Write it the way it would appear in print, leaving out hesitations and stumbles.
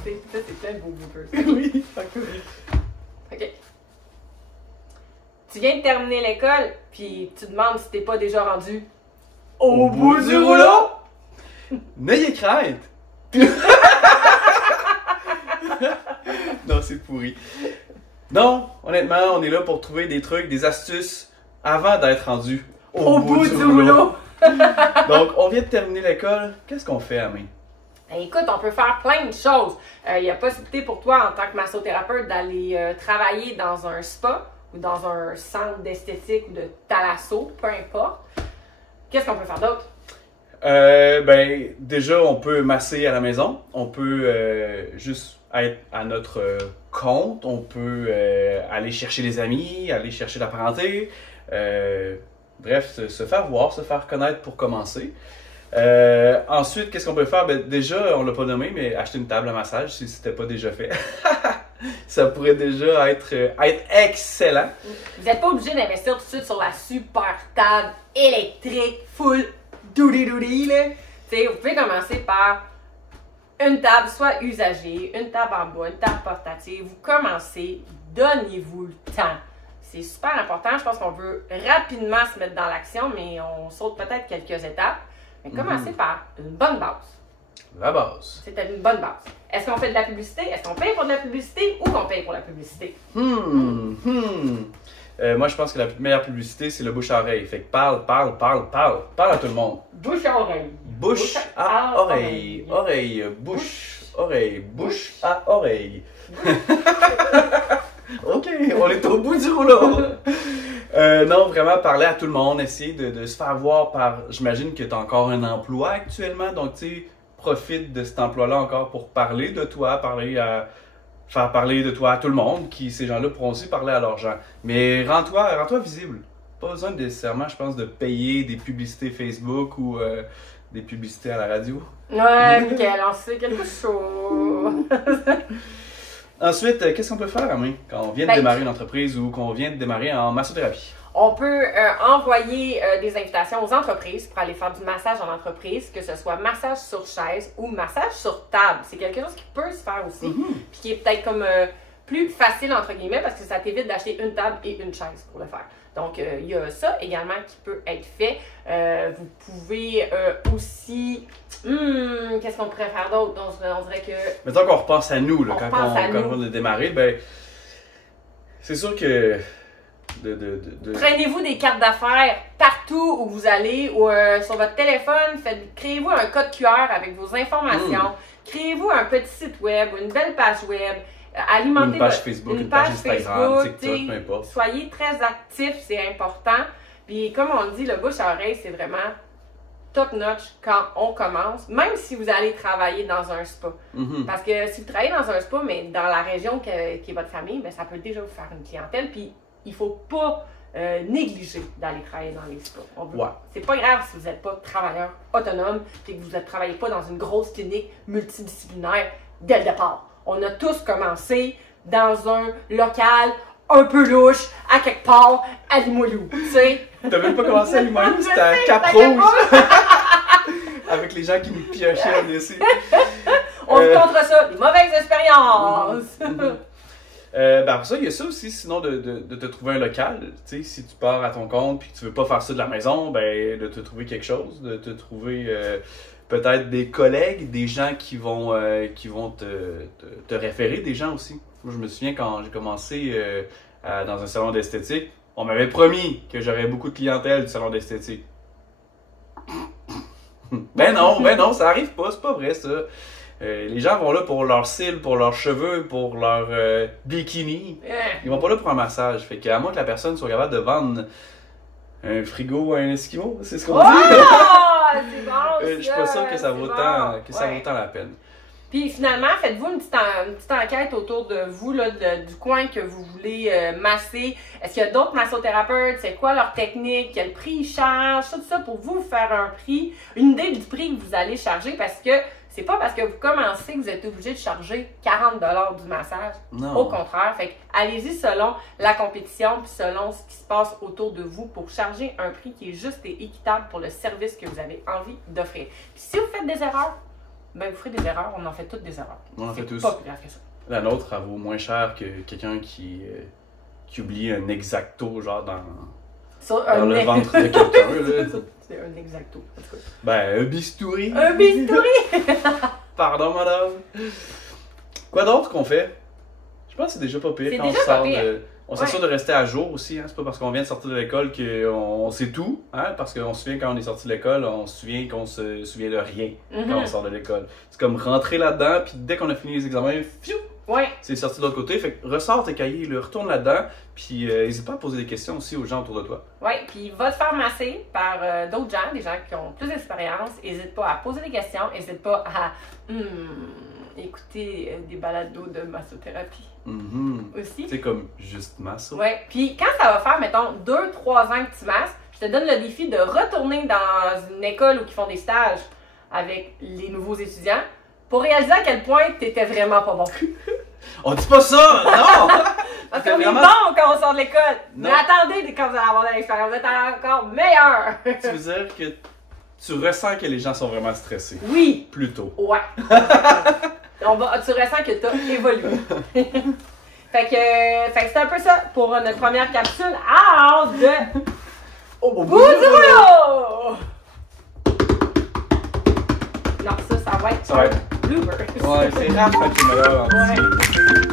commencer. Ça, c'est plein de beaux bloopers. Oui, OK. Tu viens de terminer l'école, puis tu demandes si t'es pas déjà rendu au bout du rouleau. N'ayez crainte! Non, c'est pourri. Non, honnêtement, on est là pour trouver des trucs, des astuces avant d'être rendu Au bout du rouleau. Donc, on vient de terminer l'école. Qu'est-ce qu'on fait, Amé? Ben, écoute, on peut faire plein de choses. Il y a possibilité pour toi, en tant que massothérapeute, d'aller travailler dans un spa ou dans un centre d'esthétique ou de thalasso, peu importe. Qu'est-ce qu'on peut faire d'autre? Ben, déjà, on peut masser à la maison. On peut juste être à notre compte. On peut aller chercher les amis, aller chercher la parenté. Bref, se faire voir, se faire connaître pour commencer. Ensuite, qu'est-ce qu'on peut faire? Ben, déjà, on l'a pas nommé, mais acheter une table à massage si c'était pas déjà fait. Ça pourrait déjà être excellent. Vous n'êtes pas obligé d'investir tout de suite sur la super table électrique, full doody-doody, là. T'sais, vous pouvez commencer par une table soit usagée, une table en bois, une table portative. Vous commencez, donnez-vous le temps. C'est super important. Je pense qu'on veut rapidement se mettre dans l'action, mais on saute peut-être quelques étapes. Mais commencez par une bonne base. La base. C'était une bonne base. Est-ce qu'on fait de la publicité? Est-ce qu'on paye pour de la publicité ou qu'on paye pour la publicité? Moi, je pense que la meilleure publicité, c'est le bouche-à-oreille. Fait que parle à tout le monde. Bouche à oreille. Bouche à oreille. Oreille, bouche, oreille, bouche à oreille. Ok, on est au bout du rouleau. Non, vraiment parler à tout le monde, essayer de se faire voir par... J'imagine que tu as encore un emploi actuellement, donc tu sais, profite de cet emploi-là encore pour parler de toi, faire parler de toi à tout le monde, qui ces gens-là pourront aussi parler à leurs gens. Mais rends-toi visible. Pas besoin nécessairement, je pense, de payer des publicités Facebook ou des publicités à la radio. Ouais, Mickaël, on sait quelque chose. Ensuite, qu'est-ce qu'on peut faire, Amé, quand on vient de démarrer une entreprise ou qu'on vient de démarrer en massothérapie? On peut envoyer des invitations aux entreprises pour aller faire du massage en entreprise, que ce soit massage sur chaise ou massage sur table. C'est quelque chose qui peut se faire aussi, puis qui est peut-être comme plus facile, entre guillemets, parce que ça t'évite d'acheter une table et une chaise pour le faire. Donc, il y a ça également qui peut être fait. Vous pouvez aussi... qu'est-ce qu'on pourrait faire d'autre? On dirait que... Mettons qu'on repense à nous, là, quand on va démarrer, ben... C'est sûr que... Prenez-vous des cartes d'affaires partout où vous allez ou sur votre téléphone. Créez-vous un code QR avec vos informations. Créez-vous un petit site web ou une belle page web. Alimentez une page Facebook, une page Instagram, TikTok, peu importe. Soyez très actifs, c'est important. Puis comme on dit, le bouche à oreille, c'est vraiment top notch quand on commence, même si vous allez travailler dans un spa. Parce que si vous travaillez dans un spa, mais dans la région qui est votre famille, ben, ça peut déjà vous faire une clientèle. Puis il ne faut pas négliger d'aller travailler dans les spas. C'est pas grave si vous n'êtes pas travailleur autonome et que vous ne travaillez pas dans une grosse clinique multidisciplinaire dès le départ. On a tous commencé dans un local un peu louche, à quelque part, à Limoilou, tu sais. T'as même pas commencé à Limoilou, c'était à Cap-Rouge. Avec les gens qui nous piochaient en essai. On vit contre ça, les mauvaises expériences. Après ça, il y a ça aussi, sinon de te trouver un local. Tu sais, si tu pars à ton compte et que tu veux pas faire ça de la maison, ben de te trouver quelque chose, de te trouver peut-être des collègues, des gens qui vont te référer, des gens aussi. Moi, je me souviens quand j'ai commencé dans un salon d'esthétique, on m'avait promis que j'aurais beaucoup de clientèle du salon d'esthétique. Ben non, ça arrive pas, c'est pas vrai ça. Les gens vont là pour leurs cils, pour leurs cheveux, pour leur bikini. Ils vont pas là pour un massage. Fait qu'à moins que la personne soit capable de vendre un frigo à un Esquimau, c'est ce qu'on dit. C'est bon, je suis pas sûr que ça vaut tant la peine. Puis finalement, faites-vous une petite enquête autour de vous, là, du coin que vous voulez masser. Est-ce qu'il y a d'autres massothérapeutes? C'est quoi leur technique? Quel prix ils chargent? Tout ça pour vous faire un prix, une idée du prix que vous allez charger, parce que c'est pas parce que vous commencez que vous êtes obligé de charger 40 $ du massage. Non. Au contraire. Fait que allez-y selon la compétition puis selon ce qui se passe autour de vous pour charger un prix qui est juste et équitable pour le service que vous avez envie d'offrir. Puis si vous faites des erreurs, ben vous ferez des erreurs, on en fait toutes des erreurs. On en fait tous. C'est pas plus grave que ça. La nôtre, elle vaut moins cher que quelqu'un qui oublie un exacto, genre dans le ventre de quelqu'un. C'est un exacto. Ben, un bistouri. Un bistouri! Pardon, madame. Quoi d'autre qu'on fait? Je pense que c'est déjà pas pire quand déjà pas pire. On s'assure de rester à jour aussi, hein. C'est pas parce qu'on vient de sortir de l'école qu'on sait tout, hein. Parce qu'on se souvient quand on est sorti de l'école, on se souvient qu'on se souvient de rien quand on sort de l'école. C'est comme rentrer là-dedans, puis dès qu'on a fini les examens, fiou! Ouais. C'est sorti de l'autre côté. Fait que ressors tes cahiers, retourne là-dedans, puis n'hésite pas à poser des questions aussi aux gens autour de toi. Ouais, puis va te faire masser par d'autres gens, des gens qui ont plus d'expérience. N'hésite pas à poser des questions, n'hésite pas à écouter des balados de massothérapie. Aussi. C'est comme juste masso. Ouais, puis quand ça va faire, mettons, 2-3 ans que tu masses, je te donne le défi de retourner dans une école où ils font des stages avec les nouveaux étudiants pour réaliser à quel point tu étais vraiment pas bon. On dit pas ça! Non! Parce qu'on est bon quand on sort de l'école. Mais attendez, quand vous allez avoir de l'expérience, vous êtes encore meilleur. Tu veux dire que tu ressens que les gens sont vraiment stressés? Oui. Plutôt. Ouais. Tu ressens que tu as évolué. fait que c'est un peu ça pour notre première capsule. De Au bout du rouleau! Non, ça va être un blooper. Ouais, c'est rare quand tu me l'as. Ouais.